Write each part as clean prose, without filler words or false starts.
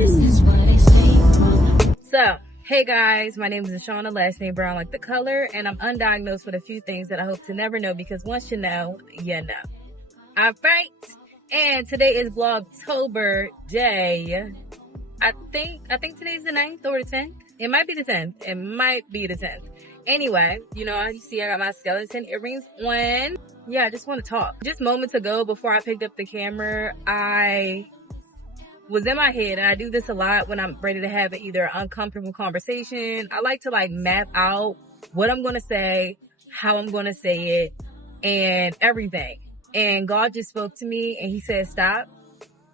So, hey guys, my name is Deshauna, last name Brown like the color, and I'm undiagnosed with a few things that I hope to never know, because once you know, you know. Alright, and today is Vlogtober day. I think today's the 9th or the 10th. It might be the 10th. It might be the 10th. Anyway, you know, you see I got my skeleton earrings on. Yeah, I just want to talk. Just moments ago, before I picked up the camera, I was in my head, and I do this a lot when I'm ready to have either an uncomfortable conversation. I like to map out what I'm going to say, how I'm going to say it, and everything. And God just spoke to me and he said, stop,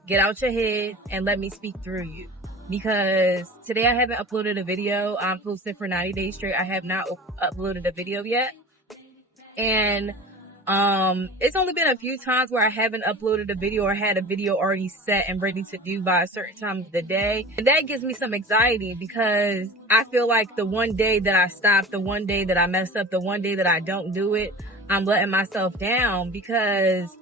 get out your head and let me speak through you. Because today I haven't uploaded a video. I'm posting for 90 days straight. I have not uploaded a video yet. And it's only been a few times where I haven't uploaded a video or had a video already set and ready to do by a certain time of the day. And that gives me some anxiety, because I feel like the one day that I stop, the one day that I mess up, the one day that I don't do it, I'm letting myself down, because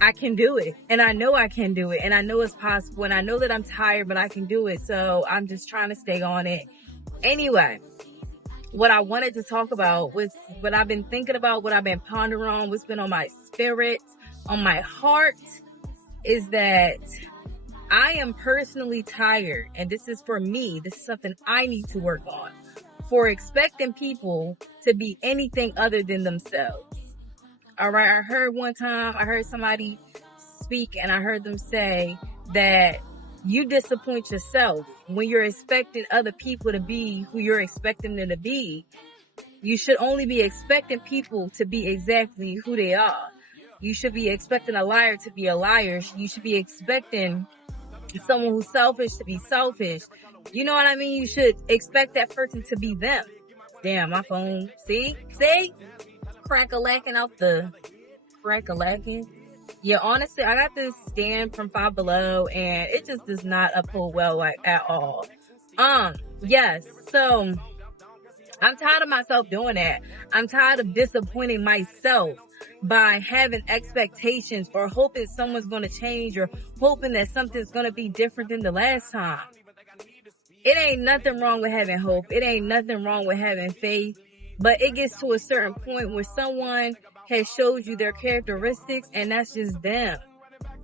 I can do it. And I know I can do it. And I know it's possible. And I know that I'm tired, but I can do it. So I'm just trying to stay on it. Anyway, what I wanted to talk about was what I've been thinking about, what I've been pondering on, what's been on my spirit, on my heart, is that I am personally tired, and this is for me, this is something I need to work on, for expecting people to be anything other than themselves. All right, I heard somebody speak, and I heard them say that you disappoint yourself when you're expecting other people to be who you're expecting them to be. You should only be expecting people to be exactly who they are. You should be expecting a liar to be a liar. You should be expecting someone who's selfish to be selfish. You know what I mean? You should expect that person to be them. Damn, my phone. See? Crack-a-lacking out the crack-a-lacking. Yeah, honestly, I got this stand from Five Below, and it just does not uphold well at all. Yes, so I'm tired of myself doing that. I'm tired of disappointing myself by having expectations or hoping someone's going to change, or hoping that something's going to be different than the last time. It ain't nothing wrong with having hope. It ain't nothing wrong with having faith. But it gets to a certain point where someone has showed you their characteristics, and that's just them.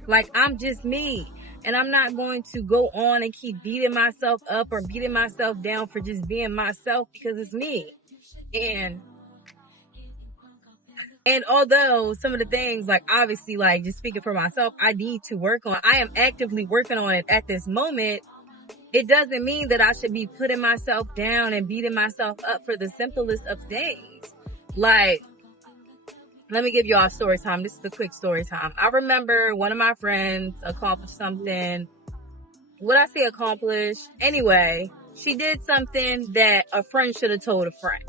Like, I'm just me. And I'm not going to go on and keep beating myself up or beating myself down for just being myself, because it's me. And although some of the things, obviously, just speaking for myself, I need to work on, I am actively working on it at this moment. It doesn't mean that I should be putting myself down and beating myself up for the simplest of things. Let me give y'all a story time. This is the quick story time. I remember one of my friends accomplished something. What I say accomplish? Anyway, she did something that a friend should have told a friend.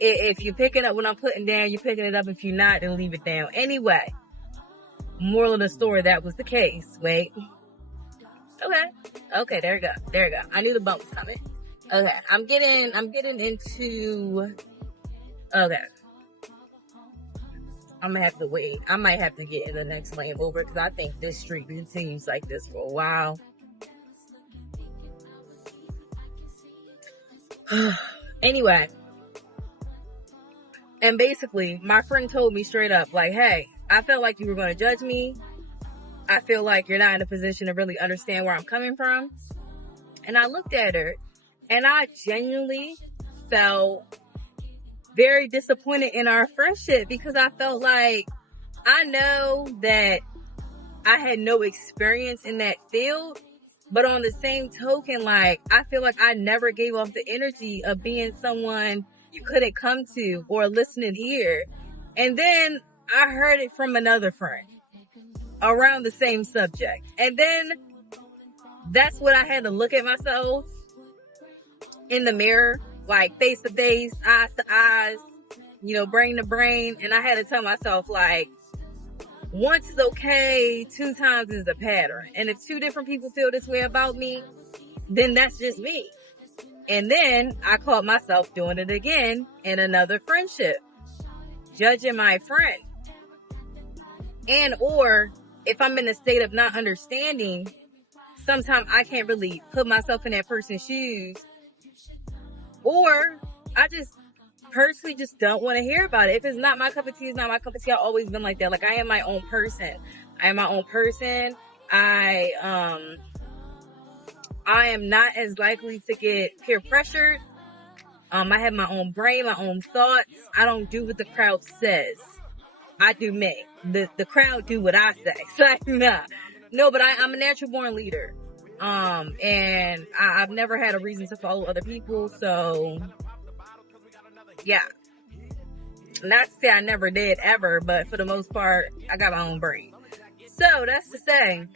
If you're picking up what I'm putting down, you're picking it up. If you're not, then leave it down. Anyway, moral of the story, that was the case. Wait. Okay, there we go. I knew the bump was coming. Okay, I'm getting into, okay. I'm gonna have to wait. I might have to get in the next lane over, because I think this street continues like this for a while. Anyway. And basically, my friend told me straight up, hey, I felt like you were going to judge me. I feel like you're not in a position to really understand where I'm coming from. And I looked at her, and I genuinely felt very disappointed in our friendship, because I felt like, I know that I had no experience in that field, but on the same token, I feel like I never gave off the energy of being someone you couldn't come to or listen and hear. And then I heard it from another friend around the same subject. And then that's when I had to look at myself in the mirror, face to face, eyes to eyes, brain to brain. And I had to tell myself, once is okay, 2 times is a pattern. And if 2 different people feel this way about me, then that's just me. And then I caught myself doing it again in another friendship, judging my friend. And or if I'm in a state of not understanding, sometimes I can't really put myself in that person's shoes, or I just personally just don't want to hear about it. If it's not my cup of tea, it's not my cup of tea. I've always been like that. Like, I am my own person. I am my own person. I am not as likely to get peer pressured. I have my own brain, my own thoughts. I don't do what the crowd says. I do me. The crowd do what I say. So, like, nah. No, but I'm a natural born leader. And I've never had a reason to follow other people. So, yeah. Not to say I never did ever, but for the most part, I got my own brain. So, that's to say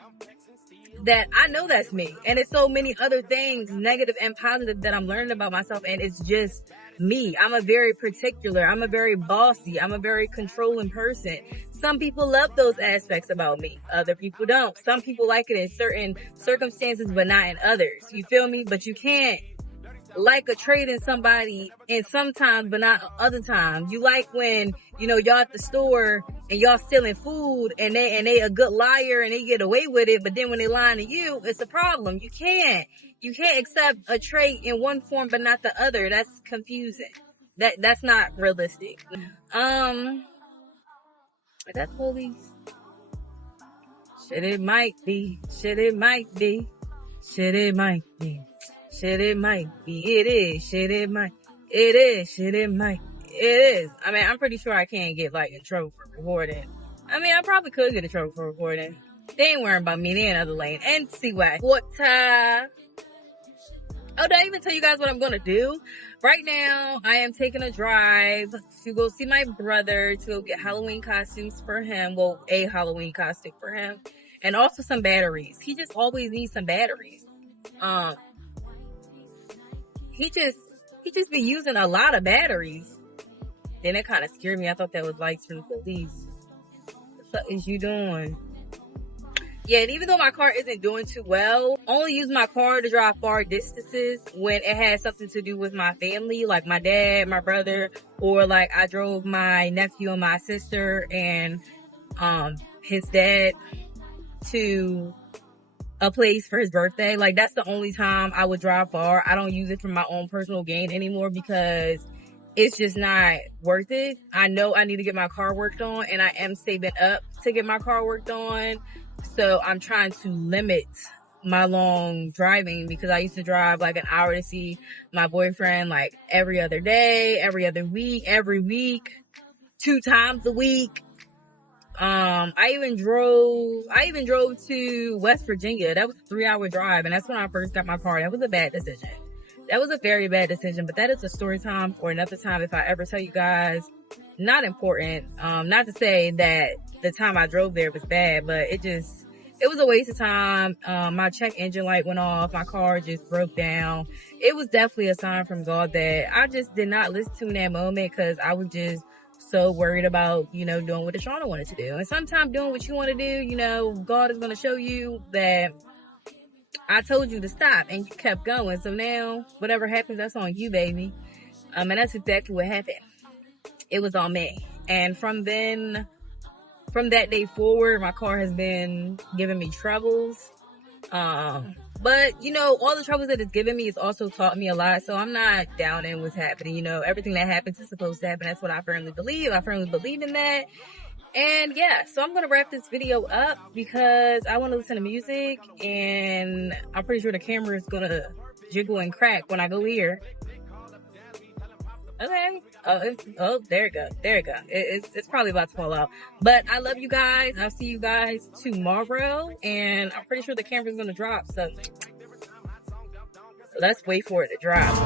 that I know that's me. And it's so many other things, negative and positive, that I'm learning about myself. And it's just me. I'm a very particular, I'm a very bossy, I'm a very controlling person. Some people love those aspects about me. Other people don't. Some people like it in certain circumstances, but not in others. You feel me? But you can't like a trait in somebody and sometimes, but not other times. You like when, you know, y'all at the store and y'all stealing food and they a good liar and they get away with it, but then when they lying to you, it's a problem. You can't accept a trait in one form but not the other. That's confusing. That's not realistic. That's police. Shit, it might be. Shit, it might be. Shit, it might be. Shit, it might be. It is. Shit, it might. It is. Shit, it might. It is. I mean, I'm pretty sure I can't get, like, in trouble for recording. I mean, I probably could get in trouble for recording. They ain't worrying about me. They in another lane. And see why. What time? Oh, did I even tell you guys what I'm going to do? Right now, I am taking a drive to go see my brother, to go get Halloween costumes for him. Well, a Halloween costume for him. And also some batteries. He just always needs some batteries. He just be using a lot of batteries. Then it kind of scared me. I thought that was lights from the police. What is you doing? Yeah, and even though my car isn't doing too well, I only use my car to drive far distances when it has something to do with my family, like my dad, my brother, or like I drove my nephew and my sister and his dad to a place for his birthday. Like, that's the only time I would drive far. I don't use it for my own personal gain anymore because it's just not worth it. I know I need to get my car worked on, and I am saving up to get my car worked on. So I'm trying to limit my long driving because I used to drive like an hour to see my boyfriend like every other day, every other week, every week, 2 times a week. I even drove to West Virginia. That was a 3-hour drive, and that's when I first got my car. That was a bad decision. That was a very bad decision, but that is a story time for another time if I ever tell you guys. Not important. Not to say that the time I drove there was bad, but it was a waste of time. My check engine light went off. My car just broke down. It was definitely a sign from God that I just did not listen to in that moment because I was just so worried about, you know, doing what Deshauna wanted to do. And sometimes doing what you want to do, you know, God is going to show you that I told you to stop and you kept going. So now whatever happens, that's on you, baby. And that's exactly what happened. It was on me. And from that day forward, my car has been giving me troubles. But, you know, all the troubles that it's given me has also taught me a lot. So I'm not downing what's happening. You know, everything that happens is supposed to happen. That's what I firmly believe. I firmly believe in that. And yeah, so I'm going to wrap this video up because I want to listen to music. And I'm pretty sure the camera is going to jiggle and crack when I go here. Okay. There it goes. There it goes. It's probably about to fall out. But I love you guys. I'll see you guys tomorrow. And I'm pretty sure the camera's going to drop. So let's wait for it to drop.